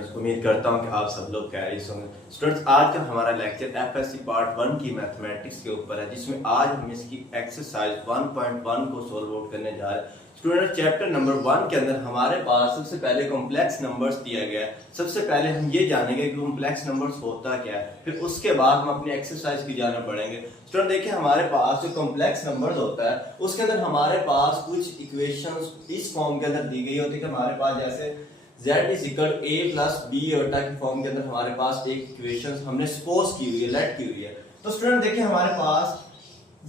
Students, उम्मीद करता हूं कि आप सब लोग खैरियत से होंगे। स्टूडेंट्स, आज का हमारा लेक्चर एफएससी पार्ट 1 की मैथमेटिक्स के ऊपर है, जिसमें आज हम इसकी एक्सरसाइज 1.1 को सॉल्व आउट करने जा रहे हैं। स्टूडेंट, चैप्टर नंबर 1 के अंदर हमारे पास सबसे पहले कॉम्प्लेक्स नंबर्स दिया गया है। सबसे पहले हम ये जानेंगे कि कॉम्प्लेक्स नंबर्स होता क्या है, फिर उसके बाद हम अपनी एक्सरसाइज की जाने बढ़ेंगे। स्टूडेंट देखिए, हमारे पास जो कॉम्प्लेक्स नंबर्स होता है उसके अंदर हमारे पास कुछ इक्वेशंस इस फॉर्म के अंदर दी गई होती है कि हमारे पास जैसे z is equal a plus B iota की फॉर्म के अंदर हमारे पास एक इक्वेशन हमने सपोज की हुई है, लेट की हुई है। तो स्टूडेंट देखिए, हमारे पास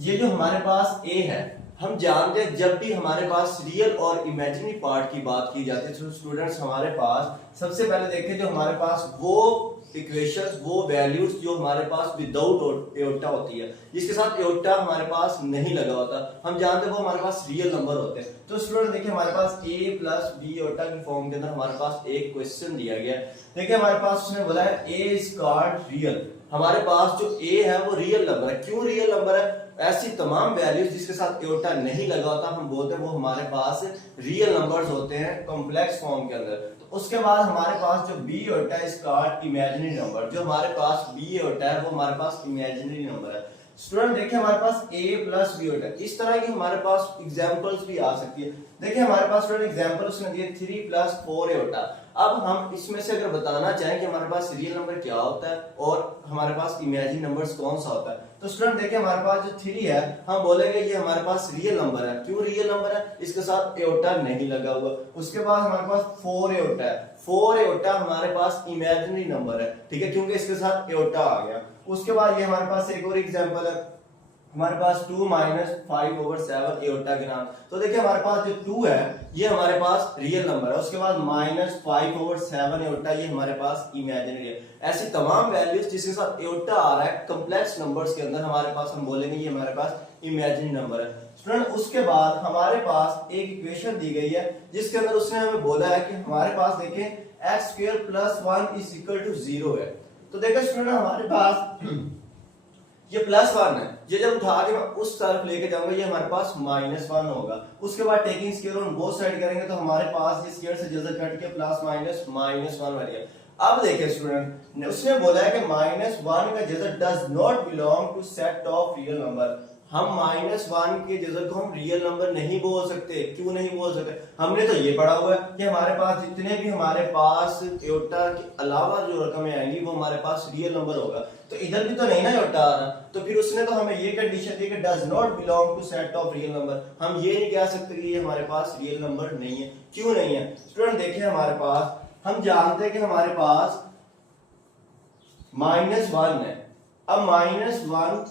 ये जो हमारे पास a है, हम जानते हैं जब भी हमारे पास रियल और इमेजिनरी पार्ट की बात की जाती है तो स्टूडेंट्स हमारे पास सबसे पहले देखें जो हमारे पास वो इक्वेशंस, वो वैल्यूज जो हमारे पास विदाउट एओटा होती है, जिसके साथ एओटा हमारे पास नहीं लगा होता, हम जानते हैं वो हमारे पास रियल नंबर होते हैं। तो स्टूडेंट देखिए, हमारे पास a प्लस बी ओटा की फॉर्म के अंदर हमारे पास एक क्वेश्चन दिया गया है। देखिए, हमारे पास उसने बोला है a इज कॉल्ड रियल। हमारे पास जो a है वो रियल नंबर है। क्यों रियल नंबर है? ऐसी तमाम वैल्यूज जिसके साथ एओटा नहीं लगा होता हम बोलते हैं वो हमारे पास रियल नंबर्स होते हैं कॉम्प्लेक्स फॉर्म के अंदर। तो उसके बाद हमारे पास जो बी ओटा है इसका इमेजिनरी नंबर, जो हमारे पास बी ओटा है वो हमारे पास इमेजिनरी नंबर है। स्टूडेंट देखिए, हमारे पास a प्लस बी ओटा, इस तरह की हमारे पास एग्जांपल्स भी आ सकती है। देखिए, हमारे पास स्टूडेंट एग्जांपल उसने दिए 3 प्लस 4 एओटा। अब हम इसमें से अगर बताना चाहें कि हमारे पास रियल नंबर क्या होता है और हमारे पास इमेजिनरी नंबर्स कौन सा होता है, तो स्टूडेंट देखिए, हमारे पास जो 3 है हम बोलेंगे ये हमारे पास रियल नंबर है। क्यों रियल नंबर है? इसके साथ एओटा नहीं लगा हुआ। उसके बाद हमारे पास 4 एओटा है। 4 एओटा हमारे पास इमेजिनरी नंबर है, ठीक है, क्योंकि इसके साथ एओटा आ गया। उसके बाद ये हमारे पास एक और एग्जांपल है, हमारे पास 2 माइनस 5/7 एओटा के नाम। तो देखिए, हमारे पास जो 2 है ये हमारे पास रियल नंबर है। उसके बाद माइनस 5/7 एओटा ये हमारे पास इमेजिनरी है। ऐसी तमाम वैल्यूज जिसके साथ एओटा आ रहा है कॉम्प्लेक्स नंबर्स के अंदर हमारे पास हम बोलेंगे ये हमारे पास इमेजिनरी नंबर है। स्टूडेंट, उसके बाद हमारे पास एक इक्वेशन दी गई है जिसके अंदर उसने हमें बोला है कि हमारे पास देखें x² + 1 इज इक्वल टू 0 है। तो देखो स्टूडेंट, हमारे पास ये +1 है, ये जब उठा के मैं उस तरफ लेके जाऊंगा ये हमारे पास -1 होगा। उसके बाद taking square on both side करेंगे तो हमारे पास ये स्क्वायर से जैसे कट के प्लस माइनस -1 बन गया। अब देखिए स्टूडेंट, उसने बोला है कि -1 का जैसा does not belong to set of real number. हम -1 के जैसे को हम रियल नंबर नहीं बोल सकते। क्यों नहीं बोल सकते? हमने तो ये पढ़ा हुआ है कि हमारे पास जितने भी हमारे पास एओटा के अलावा जो रकमें आएंगी वो हमारे पास रियल नंबर होगा। तो इधर भी तो नहीं ना एओटा आ रहा, तो फिर उसने तो हमें ये कंडीशन दी कि does not belong to set of real number. हम ये नहीं कह सकते कि ये हमारे पास रियल नंबर नहीं है। क्यों नहीं है? स्टूडेंट देखिए, हमारे पास हम जानते हैं कि हमारे पास -1 है। अब -1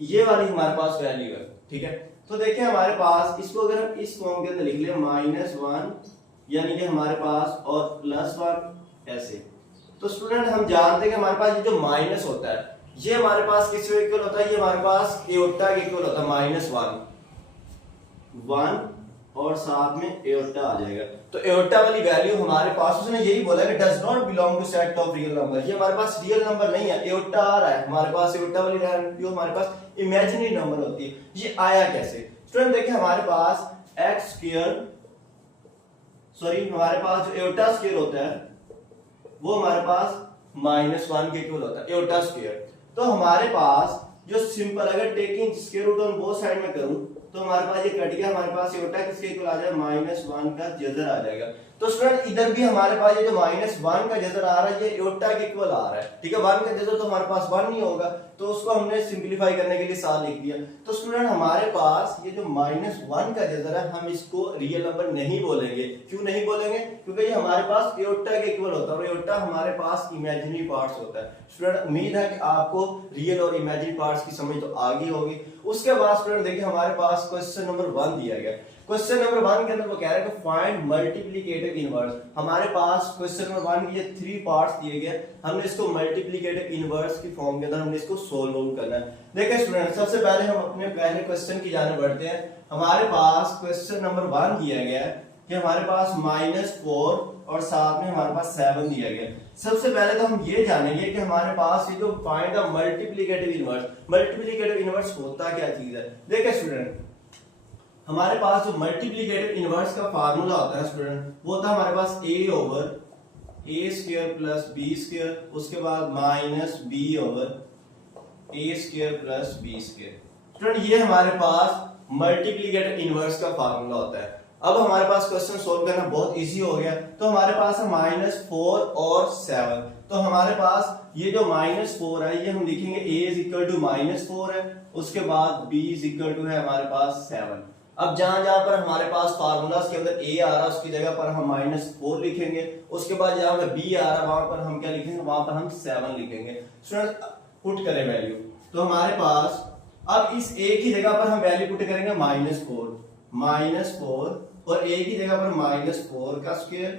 ये वाली हमारे पास वैल्यू है, ठीक है। तो देखिए, हमारे पास इसको अगर हम इस फॉर्म के अंदर लिख ले -1 यानी कि हमारे पास और +1 ऐसे, तो स्टूडेंट हम जानते हैं कि हमारे पास ये जो माइनस होता है ये हमारे पास किसके इक्वल होता है? ये हमारे पास एओटा के इक्वल होता है। -1 और साथ में एओटा आ जाएगा। तो एओटा वाली वैल्यू हमारे पास उसने यही बोला कि does not belong to set of real number. ये हमारे पास रियल नंबर नहीं है, एओटा आ रहा है हमारे पास। एओटा वाली वैल्यू हमारे पास इमेजिनरी नंबर होती है। ये आया कैसे? स्टूडेंट देखिए, हमारे पास हमारे पास जो एओटा स्क्वायर होता है वो हमारे पास -1 के इक्वल होता है, एओटा स्क्वायर। तो हमारे पास जो सिंपल अगर taking square root on both side में करूं तो हमारे पास ये कट गया, हमारे पास एओटा किसके इक्वल आ जाएगा? -1 का जजर आ जाएगा। तो स्टूडेंट इधर भी हमारे पास ये जो -1 का जजर आ रहा है ये एओटा के इक्वल आ रहा है, ठीक है। 1 का जजर तो हमारे पास 1 नहीं होगा, तो उसको हमने सिंपलीफाई करने के लिए साथ लिख दिया। तो स्टूडेंट हमारे पास ये जो -1 का जजर है हम इसको रियल नंबर नहीं बोलेंगे। क्यों नहीं बोलेंगे? क्योंकि ये हमारे पास एओटा के इक्वल होता है और एओटा हमारे पास इमेजिनरी पार्ट्स होता है। स्टूडेंट, उम्मीद है कि आपको रियल और इमेजिनरी पार्ट्स की समझ तो आ गई होगी। उसके बाद स्टूडेंट देखिए, हमारे पास क्वेश्चन नंबर 1 दिया गया। क्वेश्चन नंबर 1 के अंदर वो कह रहा है कि फाइंड मल्टीप्लिकेटिव इनवर्स। हमारे पास क्वेश्चन नंबर 1 के ये 3 पार्ट्स दिए गए, हमने इसको मल्टीप्लिकेटिव इनवर्स की फॉर्म के अंदर हमने इसको सोल्व आउट करना है। देखिए स्टूडेंट, सबसे पहले हम अपने पहले क्वेश्चन की जाने बढ़ते हैं। हमारे पास क्वेश्चन नंबर 1 दिया गया है कि हमारे पास -4 और साथ में हमारे पास 7 दिया गया। सबसे पहले तो हम ये जानेंगे कि हमारे पास ये जो फाइंड द मल्टीप्लिकेटिव इनवर्स होता क्या चीज है। देखिए स्टूडेंट, हमारे पास जो मल्टीप्लिकेटिव इनवर्स का फार्मूला होता है स्टूडेंट, वो होता है हमारे पास a over A square plus B square, उसके बाद minus B over A square plus B square. Student ये हमारे पास मल्टीप्लिकेटिव इनवर्स का फार्मूला होता है। अब हमारे पास क्वेश्चन सोल्व करना बहुत इजी हो गया। तो हमारे पास है -4 और 7। तो हमारे पास ये जो -4 है ये हम लिखेंगे a इज इक्वल टू -4 है, उसके बाद b इज इक्वल टू है हमारे पास 7। अब जहां जहां पर हमारे पास फार्मूलास के अंदर a आ रहा है उसकी जगह पर हम -4 लिखेंगे, उसके बाद जहां पर b आ रहा है वहां पर हम क्या लिखेंगे, वहां पर हम 7 लिखेंगे। स्टूडेंट पुट करें वैल्यू, तो हमारे पास अब इस a की जगह पर हम वैल्यू पुट करेंगे -4 और a की जगह पर -4 का स्क्वायर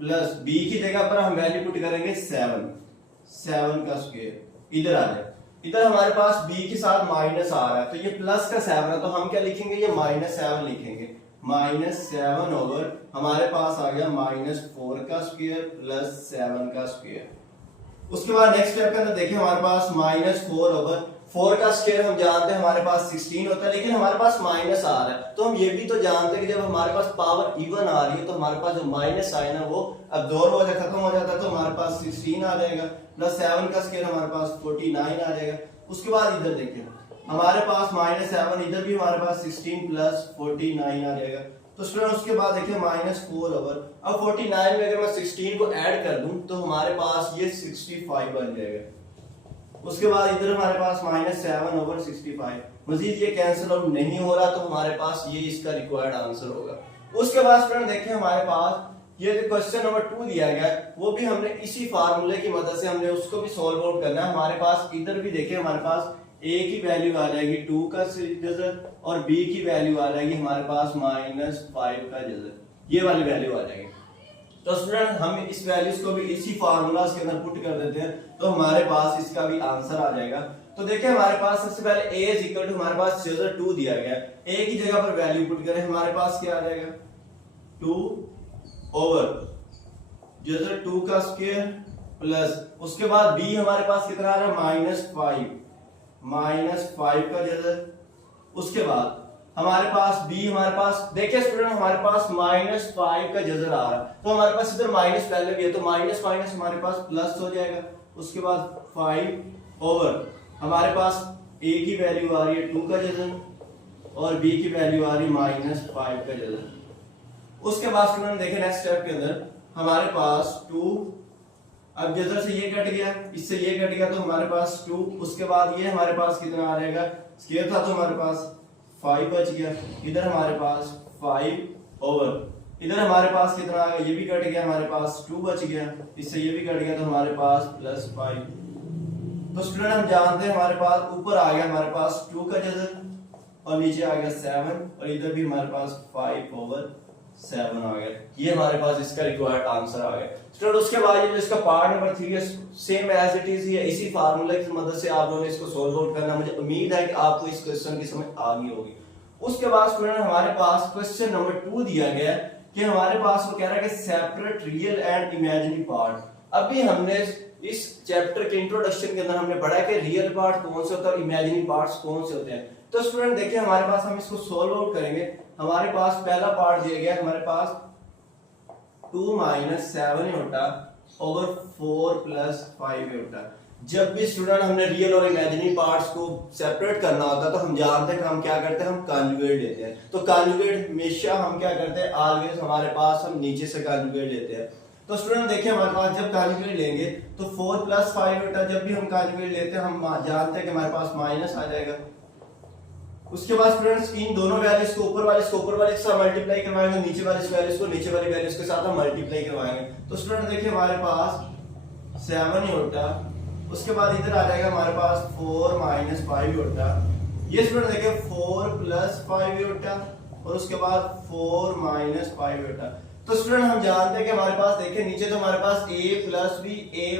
प्लस b की जगह पर हम वैल्यू पुट करेंगे 7 का स्क्वायर। इधर आ जाए, इधर हमारे पास b के साथ माइनस आ रहा है तो ये प्लस का 7 है, तो हम क्या लिखेंगे, ये -7 लिखेंगे। -7 ओवर हमारे पास आ गया -4 का स्क्वायर प्लस 7 का स्क्वायर। उसके बाद नेक्स्ट स्टेप के अंदर देखिए हमारे पास -4 ओवर 4 का स्क्वायर हम जानते हैं हमारे पास 16 होता है, लेकिन हमारे पास माइनस आ रहा है तो हम ये भी तो जानते हैं कि जब हमारे पास पावर इवन आ रही है तो हमारे पास जो माइनस साइन है वो अब्जॉर्ब हो जाए, खत्म हो जाता है, तो हमारे पास 16 आ जाएगा प्लस 7 का स्क्वायर हमारे पास 49 आ जाएगा। उसके बाद इधर देखिए हमारे पास -7, इधर भी हमारे पास 16 प्लस 49 आ जाएगा। तो स्टूडेंट उसके बाद देखिए -4 ओवर, अब 49 में अगर मैं 16 को ऐड कर दूं तो हमारे पास ये 65 बन जाएगा। उसके बाद इधर हमारे पास -7 ओवर 65, मजीद ये कैंसिल आउट नहीं हो रहा तो हमारे पास ये इसका रिक्वायर्ड आंसर होगा। उसके बाद स्टूडेंट देखिए हमारे पास ये जो क्वेश्चन नंबर 2 दिया गया है वो भी हमने इसी फार्मूले की मदद से हमने उसको भी सॉल्व आउट करना है। हमारे पास इधर भी देखिए हमारे पास a की वैल्यू आ जाएगी 2 का जजर और b की वैल्यू आ जाएगी हमारे पास -5 का जजर, ये वाली वैल्यू आ जाएगी। तो स्टूडेंट हम इस वैल्यूज को भी इसी फार्मूलास के अंदर पुट कर देते हैं तो हमारे पास इसका भी आंसर आ जाएगा। तो देखिए हमारे पास सबसे पहले a इज इक्वल टू हमारे पास जजर 2 दिया गया है, a की जगह पर वैल्यू पुट करें, हमारे पास क्या आ जाएगा 2 ओवर जजर 2 का स्क्वायर प्लस उसके बाद b हमारे पास कितना आ रहा है -5 का जजर। उसके बाद हमारे पास b हमारे पास देखिए स्टूडेंट हमारे पास -5 का जजर आ रहा है तो हमारे पास इधर माइनस पहले भी है तो माइनस माइनस हमारे पास प्लस हो जाएगा। उसके बाद 5 ओवर हमारे पास a की वैल्यू आ रही है 2 का जजर और b की वैल्यू आ रही है -5 का जजर। उसके बाद स्टूडेंट देखिए नेक्स्ट स्टेप के अंदर हमारे पास 2, अब जजर से ये कट गया, इससे ये कट गया तो हमारे पास 2, उसके बाद ये हमारे पास कितना आ जाएगा, स्क्वायर था तो हमारे पास 5 बच गया, इधर हमारे पास 5 ओवर इधर हमारे पास कितना आ गया, ये भी कट गया, हमारे पास 2 बच गया, इससे ये भी कट गया तो हमारे पास +5। तो स्टूडेंट हम जानते हैं हमारे पास ऊपर आ गया हमारे पास 2 का जजर और नीचे आ गया 7 और इधर भी हमारे पास 5 ओवर 7 आ गया, ये हमारे पास इसका रिक्वायर्ड आंसर आ गया। स्टूडेंट उसके बाद ये जो इसका पार्ट नंबर 3 है सेम एज इट इज, ये इसी फार्मूले की मदद से आप लोगों ने इसको सॉल्व आउट करना, मुझे उम्मीद है कि आपको इस क्वेश्चन की समझ आ गई होगी। उसके बाद स्टूडेंट हमारे पास क्वेश्चन नंबर 2 दिया गया है कि हमारे पास वो कह रहा है कि separate real and imaginary part. अभी हमने इस चैप्टर के इंट्रोडक्शन के अंदर हमने पढ़ा है कि रियल पार्ट कौन से होता है और इमेजिनरी पार्ट्स कौन से होते हैं। तो स्टूडेंट देखिए हमारे पास हम इसको सॉल्व आउट करेंगे। हमारे पास पहला पार्ट दिया गया है हमारे पास 2 - 7 होता ओवर 4 + 5 होता। जब भी स्टूडेंट हमने रियल और इमेजिनरी पार्ट्स को सेपरेट करना होता है तो हम जानते हैं कि हम क्या करते हैं, हम कॉन्जुगेट लेते हैं। तो कॉन्जुगेट हमेशा हम क्या करते हैं, ऑलवेज हमारे पास हम नीचे से कॉन्जुगेट लेते हैं। तो स्टूडेंट देखिए हमारे पास जब कॉन्जुगेट लेंगे तो 4 + 5 होता, जब भी हम कॉन्जुगेट लेते हैं हम जानते हैं कि हमारे पास माइनस आ जाएगा। उसके बाद स्टूडेंट्स इन दोनों वैल्यूज को ऊपर वाले के साथ मल्टीप्लाई करवाएंगे, नीचे वाले वैल्यूज को नीचे वाली वैल्यूज के साथ हम मल्टीप्लाई करवाएंगे। तो स्टूडेंट देखिए हमारे पास 7 ही होता, उसके बाद इधर आ जाएगा हमारे पास 4 - 5 होता, ये स्टूडेंट देखिए 4 + 5 होता और उसके बाद 4 - 5 होता। तो स्टूडेंट हम जानते हैं कि हमारे पास देखिए नीचे तो हमारे पास a + b a -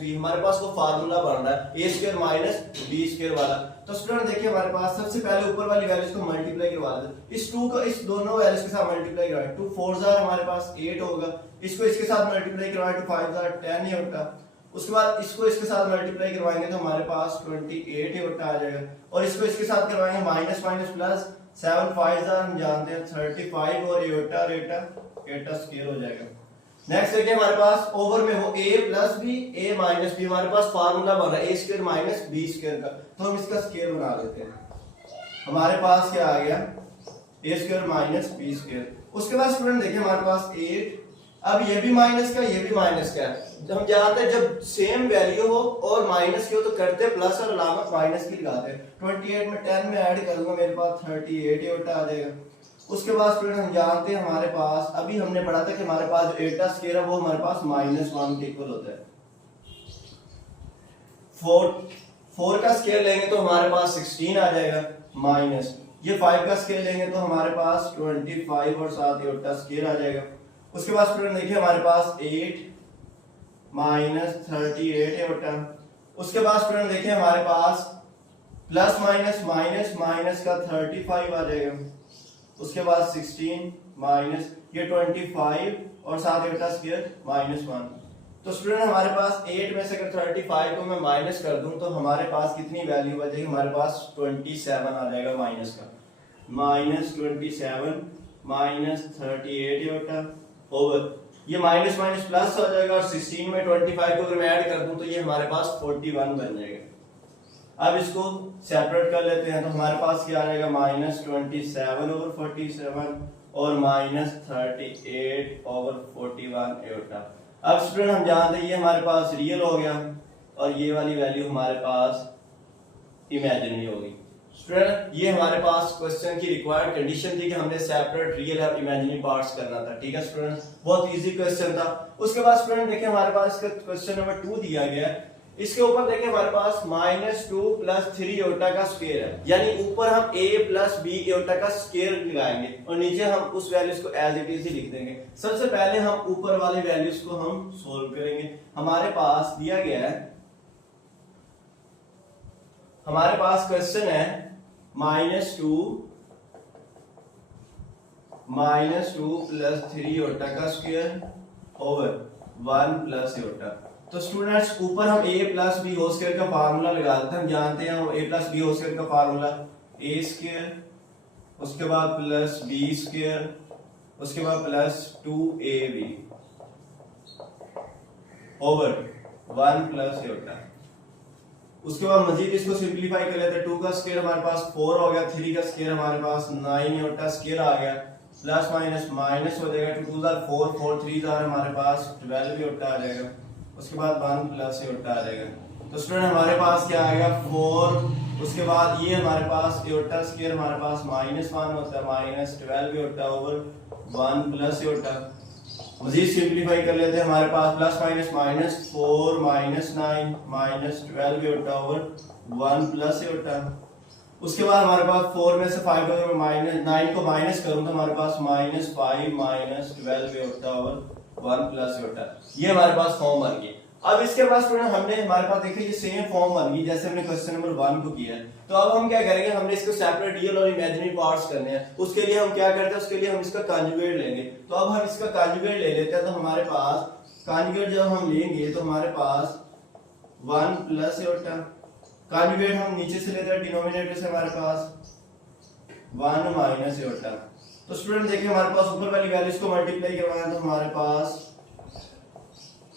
b हमारे पास वो फार्मूला बन रहा है a² - b² वाला। तो स्टूडेंट देखिए हमारे पास सबसे पहले ऊपर वाली वैल्यूज को मल्टीप्लाई करवा देते, इस 2 को इस दोनों वैल्यूज के साथ मल्टीप्लाई करवाएं, 2 4 हमारे पास 8 होगा, इसको इसके साथ मल्टीप्लाई करवाएं तो 5 10 ही होता। उसके बाद इसको इसके साथ मल्टीप्लाई करवाएंगे तो हमारे पास 28 ही होता आ जाएगा और इसको इसके साथ करवाएंगे माइनस माइनस प्लस 7 5 हम जानते हैं 35 और एटा स्क्वायर हो जाएगा। नेक्स्ट देखिए हमारे पास ओवर में हो a plus B a minus B, हमारे पास फार्मूला बना a square minus B square का, तो हम इसका स्क्वायर बना लेते हैं। हमारे पास क्या आ गया a square minus B square. उसके बाद स्टूडेंट देखिए हमारे पास 8, अब ये भी माइनस का ये भी माइनस का है, हम जानते हैं जब सेम वैल्यू हो और माइनस की हो तो करते प्लस और अलामत माइनस की लगाते हैं। 28 में 10 में ऐड करूंगा मेरे पास 38 एटा आ जाएगा। उसके बाद स्टूडेंट हम जानते हैं हमारे पास अभी हमने पढ़ा था कि हमारे पास जो एटा स्क्वायर है वो हमारे पास -1 के इक्वल होता है। 4 का स्क्वायर लेंगे तो हमारे पास 16 आ जाएगा माइनस, ये 5 का स्क्वायर लेंगे तो हमारे पास 25 और साथ एटा स्क्वायर आ जाएगा। उसके बाद स्टूडेंट देखिए हमारे पास 8 माइनस 38 एटा। उसके बाद स्टूडेंट देखिए हमारे पास प्लस माइनस माइनस माइनस का 35 आ जाएगा। उसके बाद 16 माइनस ये 25 और साथ एटा स्क्वायर -1। तो स्टूडेंट हमारे पास 8 में से अगर 35 को मैं माइनस कर दूं तो हमारे पास कितनी वैल्यू बचेगी, हमारे पास 27 आ जाएगा माइनस का, -27 माइनस 38 एटा ओवर ये माइनस माइनस प्लस हो जाएगा और 16 में 25 को अगर मैं ऐड कर दूं तो ये हमारे पास 41 बन जाएगा। अब इसको सेपरेट कर लेते हैं तो हमारे पास क्या आ जाएगा -27 ओवर 47 और -38 ओवर 41 एटा। अब स्टूडेंट हम जानते हैं ये हमारे पास रियल हो गया और ये वाली वैल्यू हमारे पास इमेजिनरी होगी। स्टूडेंट ये हमारे पास क्वेश्चन की रिक्वायर्ड कंडीशन थी कि हमने सेपरेट रियल और इमेजिनरी पार्ट्स करना था। ठीक है स्टूडेंट, बहुत इजी क्वेश्चन था। उसके बाद स्टूडेंट देखिए हमारे पास इसका क्वेश्चन नंबर 2 दिया गया है। इसके ऊपर देखिए हमारे पास -2 + 3 एटा का स्क्वायर है, यानी ऊपर हम a + b एटा का स्क्वायर लगाएंगे और नीचे हम उस वैल्यूज को एज इट इज ही लिख देंगे। सबसे पहले हम ऊपर वाले वैल्यूज को हम सोल्व करेंगे। हमारे पास दिया गया है, हमारे पास क्वेश्चन है -2 + 3 एटा का स्क्वायर ओवर 1 + एटा। तो स्टूडेंट्स ऊपर हम a + b होल स्क्वायर का फार्मूला लगा देते हैं। हम जानते हैं हम a + b होल स्क्वायर का फार्मूला a स्क्वायर, उसके बाद प्लस b स्क्वायर, उसके बाद प्लस 2ab ओवर 1 + एटा। उसके बाद मजीद इसको सिंपलीफाई कर लेते हैं। 2 का स्क्वायर हमारे पास 4 हो गया, 3 का स्क्वायर हमारे पास 9 एटा स्क्वायर आ गया, प्लस माइनस माइनस हो जाएगा, 2 2 4 4 3 हमारे पास 12 एटा आ जाएगा। उसके बाद 1 + एटा आ जाएगा। तो स्टूडेंट हमारे पास क्या आएगा 4, उसके बाद ये हमारे पास एटा स्क्वायर हमारे पास -1 होता है, -12 एटा ओवर 1 + एटा। मजीद सिंपलीफाई कर लेते हैं। हमारे पास प्लस माइनस माइनस 4 -9 -12 एटा ओवर 1 + एटा। उसके बाद हमारे पास 4 में से 5 अगर मैं -9 को माइनस करूं तो हमारे पास -5 -12 एटा ओवर 1 + एटा। ये हमारे पास फॉर्म बन गई। अब इसके बाद स्टूडेंट हमने हमारे पास देखिए ये सेम फॉर्म बन गई जैसे हमने क्वेश्चन नंबर 1 को किया है। तो अब हम क्या करेंगे, हमने इसको सेपरेट रियल और इमेजिनरी पार्ट्स करने हैं। उसके लिए हम क्या करते हैं, उसके लिए हम इसका कॉन्जुगेट लेंगे। तो अब हम इसका कॉन्जुगेट ले लेते हैं। तो हमारे पास कॉन्जुगेट जब हम लेंगे तो हमारे पास 1 + एटा, कॉन्जुगेट हम नीचे से लेते हैं डिनोमिनेटर से, हमारे पास 1 - एटा। तो स्टूडेंट देखिए हमारे पास ऊपर वाली वैल्यूज को मल्टीप्लाई करवाना, तो हमारे पास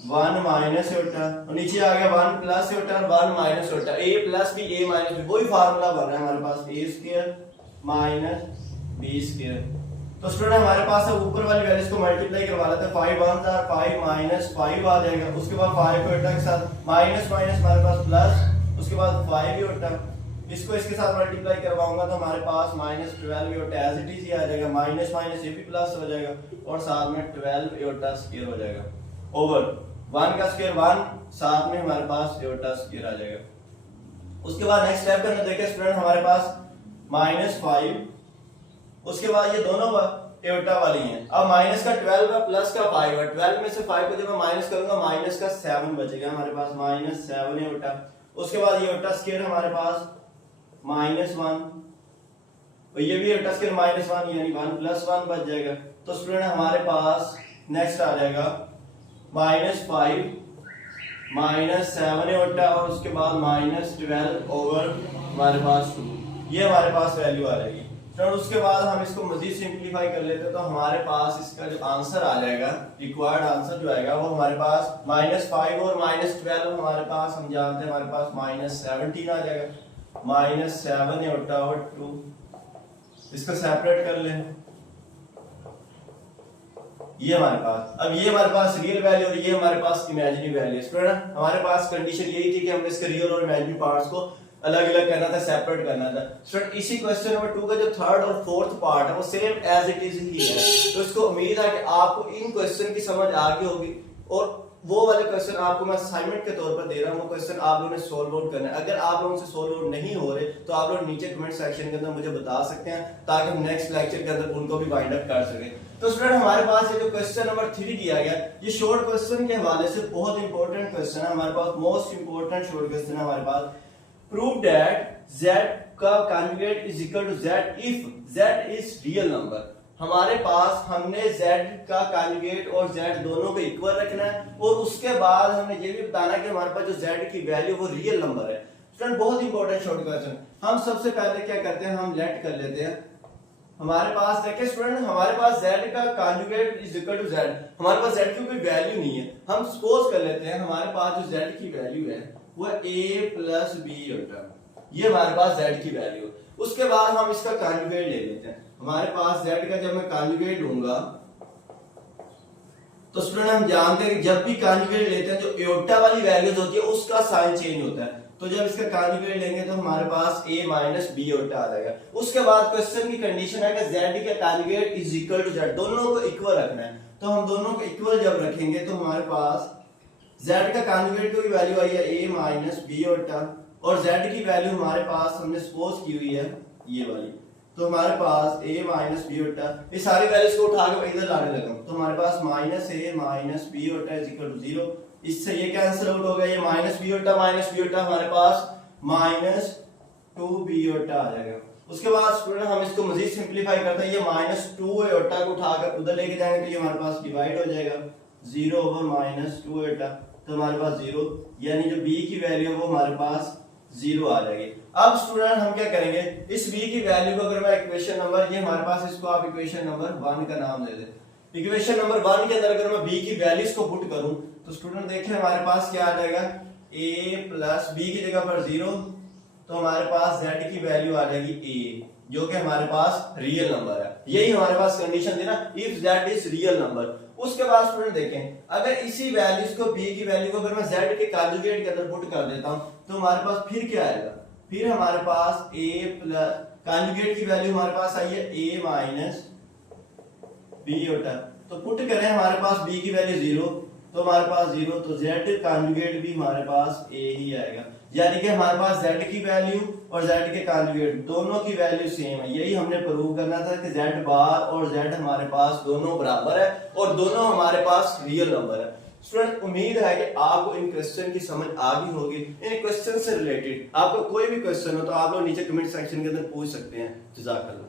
1 - एटा और नीचे आ गया 1 + एटा और 1 - एटा। a + b a - b वही फार्मूला बन रहा है हमारे पास, a² - b स्क्वायर। तो स्टूडेंट हमारे पास ऊपर वाली वैल्यूज को मल्टीप्लाई करवा लेते हैं। 5 1 are 5 -5 आ जाएगा। उसके बाद 5 को एटा के साथ माइनस माइनस हमारे पास प्लस, उसके बाद 5 एटा, इसको इसके साथ मल्टीप्लाई करवाऊंगा तो हमारे पास -12 एटा एज इट इज ही आ जाएगा, माइनस माइनस ये भी प्लस हो जाएगा और साथ में 12 एटा स्क्वायर हो जाएगा ओवर 1 का स्क्वायर 1, साथ में हमारे पास एटा स्क्वायर आ जाएगा। उसके बाद नेक्स्ट स्टेप करना देखिए स्टूडेंट हमारे पास -5, उसके बाद ये दोनों एटा वाली हैं। अब माइनस का 12 है, प्लस का 5 है। 12 में से 5 को जब मैं माइनस करूंगा माइनस का 7 बचेगा हमारे पास, -7 एटा। उसके बाद ये एटा स्क्वायर हमारे पास -1 और ये भी एटा स्क्वायर -1 यानी 1 + 1 बच जाएगा। तो स्टूडेंट हमारे पास नेक्स्ट आ जाएगा -5 -7 एटा और उसके बाद -12 ओवर हमारे पास 2, ये हमारे पास वैल्यू आ जाएगी। स्टूडेंट उसके बाद हम इसको मजीद सिंप्लीफाई कर लेते हैं, तो हमारे पास इसका जो आंसर आ जाएगा, रिक्वायर्ड आंसर जो आएगा वो हमारे पास -5 और -12 हमारे पास, हम जानते हैं हमारे पास -17 आ जाएगा, -7 /2। इसको सेपरेट कर ले, ये हमारे पास, अब ये हमारे पास रियल वैल्यू और ये हमारे पास इमेजिनरी वैल्यू। स्टूडेंट हमारे पास कंडीशन यही थी कि हमने इसके रियल और इमेजिनरी पार्ट्स को अलग अलग करना था, सेपरेट करना था। स्टूडेंट इसी क्वेश्चन नंबर 2 का जो थर्ड और फोर्थ पार्ट है वो सेम एज इट इज ही है, तो इसको उम्मीद है कि आपको इन क्वेश्चन की समझ आ गई होगी, और वो वाले क्वेश्चन आपको मैं असाइनमेंट के तौर पर दे रहा हूँ, वो क्वेश्चन आप लोगों ने सोल्व आउट करना है। अगर आप लोगों से सोल्व आउट नहीं हो रहे तो आप लोग नीचे कमेंट सेक्शन के अंदर मुझे बता सकते हैं, ताकि हम नेक्स्ट लेक्चर के अंदर उनको भी वाइंड अप कर सकें। तो स्टूडेंट हमारे पास ये जो क्वेश्चन नंबर 3 दिया गया, ये शॉर्ट क्वेश्चन के हवाले से बहुत इंपॉर्टेंट क्वेश्चन है हमारे पास, मोस्ट इंपॉर्टेंट शॉर्ट क्वेश्चन है हमारे पास। प्रूव दैट z का conjugate is equal to z if z is real number. हमारे पास हमने z का कॉन्जुगेट और z दोनों को इक्वल रखना है, और उसके बाद हमने ये भी बताना है कि हमारे पास जो z की वैल्यू वो रियल नंबर है। स्टूडेंट बहुत इंपॉर्टेंट शॉर्ट क्वेश्चन। हम सबसे पहले क्या करते हैं, हम लेट कर लेते हैं। हमारे पास देखिए स्टूडेंट, हमारे पास z का conjugate is equal to z, हमारे पास z की कोई वैल्यू नहीं है। हम सपोज कर लेते हैं हमारे पास जो z की वैल्यू है वो a प्लस b होता है, ये हमारे पास z की वैल्यू है। उसके बाद हम इसका कॉन्जुगेट ले लेते हैं। हमारे पास z का जब मैं कॉन्जुगेट लूंगा तो स्टूडेंट हम जानते हैं कि जब भी कॉन्जुगेट लेते हैं जो एयोटा वाली वैल्यूज होती है उसका साइन चेंज होता है, तो जब इसका कॉन्जुगेट लेंगे तो हमारे पास a माइनस b एयोटा आ जाएगा। उसके बाद क्वेश्चन की कंडीशन है कि z का conjugate is equal to z, दोनों को इक्वल रखना है। तो हम दोनों को इक्वल जब रखेंगे तो हमारे पास z का कॉन्जुगेट की वैल्यू आई है a माइनस b एयोटा, और z की वैल्यू हमारे पास हमने सपोज की हुई है ये वाली, तो हमारे पास a माइनस b होता है। ये सारी वैल्यूज को उठा के इधर लाने लगा तो हमारे पास -a माइनस b होता है इज इक्वल टू 0। इससे ये कैंसिल आउट हो गया, ये -b होता हमारे पास -2b होता आ जाएगा। उसके बाद स्टूडेंट हम इसको मजीद सिंपलीफाई करते हैं, ये -2 होता को उठाकर उधर लेके जाएंगे तो ये हमारे पास डिवाइड हो जाएगा 0/-2 होता, तो हमारे पास 0, यानी जो b की वैल्यू है वो हमारे पास 0 आ जाएगी। अब स्टूडेंट हम क्या करेंगे, इस b की वैल्यू को अगर मैं इक्वेशन नंबर, ये हमारे पास, इसको आप इक्वेशन नंबर 1 का नाम दे दें। इक्वेशन नंबर 1 के अंदर अगर मैं b की वैल्यूज को पुट करूं तो स्टूडेंट देखिए हमारे पास क्या आ जाएगा, a प्लस b की जगह पर 0, तो हमारे पास z की वैल्यू आ जाएगी a, जो कि हमारे पास रियल नंबर है। यही हमारे पास कंडीशन थी ना, if z is real number. उसके बाद स्टूडेंट देखें, अगर इसी वैल्यूज को b की वैल्यू को अगर मैं z के कॉन्जुगेट के अंदर पुट कर देता हूं तो हमारे पास फिर क्या आएगा, फिर हमारे पास a प्लस कॉन्जुगेट की वैल्यू हमारे पास आई है a माइनस b होता, तो पुट करें हमारे पास b की वैल्यू 0, तो हमारे पास 0, तो z कॉन्जुगेट भी हमारे पास a ही आएगा, यानी कि हमारे पास z की वैल्यू और z के कॉन्जुगेट दोनों की वैल्यू सेम है। यही हमने प्रूव करना था कि z बार और z हमारे पास दोनों बराबर है और दोनों हमारे पास रियल नंबर है। स्टूडेंट उम्मीद है कि आपको इन क्वेश्चन की समझ आ गई होगी। इन क्वेश्चन से रिलेटेड आपको कोई भी क्वेश्चन हो तो आप लोग नीचे कमेंट सेक्शन के अंदर पूछ सकते हैं। जज़ाकल्लाह।